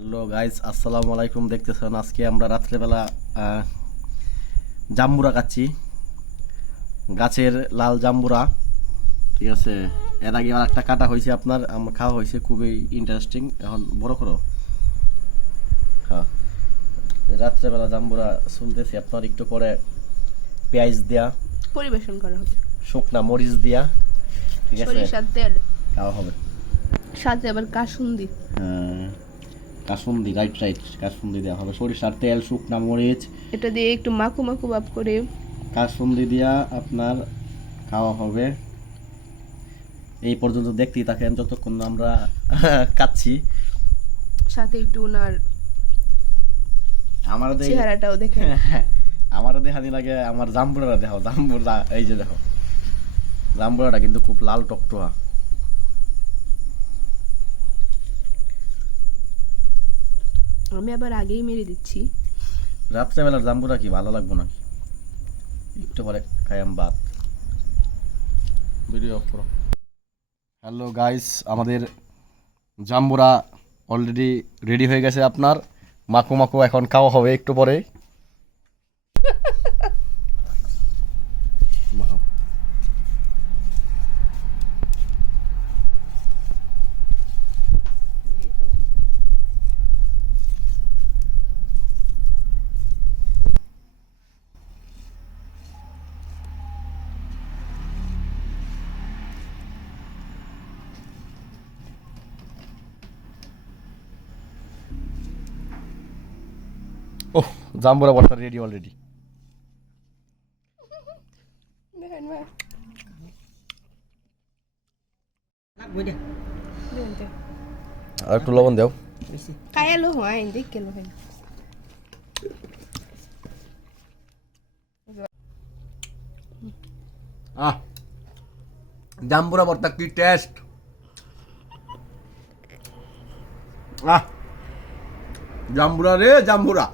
Hello guys, আসসালামু আলাইকুম। দেখতেছেন আজকে আমরা রাত্রেবেলা জাম্বুরা খাচ্ছি, গাছের লাল জাম্বুরা। ঠিক আছে, এর আগে আর একটা কাটা হয়েছে, আপনার খাওয়া হয়েছে, খুবই ইন্টারেস্টিং। এখন বড় করো। হ্যাঁ, রাত্রেবেলা জাম্বুরা শুনতেছি আপনার, একটু পরে পেঁয়াজ দেয়া পরিবেশন করা হবে, শুকনা মরিচ দিয়া, ঠিক আছে, সরিষার তেল, খাওয়া হবে। সাথে আবার কাসুন্দি। হ্যাঁ, কাসুন্দি, রাইট রাইট, কাসুন্দি দেওয়া হবে, সরিষার তেল, শুকনা মরিচ, এটা দিয়ে একটু মাখু মাখু ভাব করে কাসুন্দি দিয়া আপনার খাওয়া হবে। এই পর্যন্ত দেখতেই থাকেন যতক্ষণ না আমরা খাচ্ছি। সাথে একটু ওনার আমার চেহারাটাও দেখে। আমারও দেখানি লাগে, আমার জাম্বুরাটা দেখো, জাম্বুরা এই যে দেখো, জাম্বুরাটা কিন্তু খুব লাল টকটকা। আমি আবার আগেই মেরে দিচ্ছি। রাত্রেবেলার জাম্বুরা কি ভালো লাগবে নাকি? একটু পরে খাই আমি ভাত। ভিডিও অফ করো। হ্যালো গাইস, আমাদের জাম্বুরা অলরেডি রেডি হয়ে গেছে আপনার। মাখো মাখো এখন খাওয়া হবে একটু পরে। ওহ, জাম্বুরা ভর্তা রেডি অলরেডি। আর একটু লবণ দাও। কায়ালো হয় দেখ কেন হয়। জাম্বুরা ভর্তা কি টেস্ট! জাম্বুরা রে, জাম্বুরা।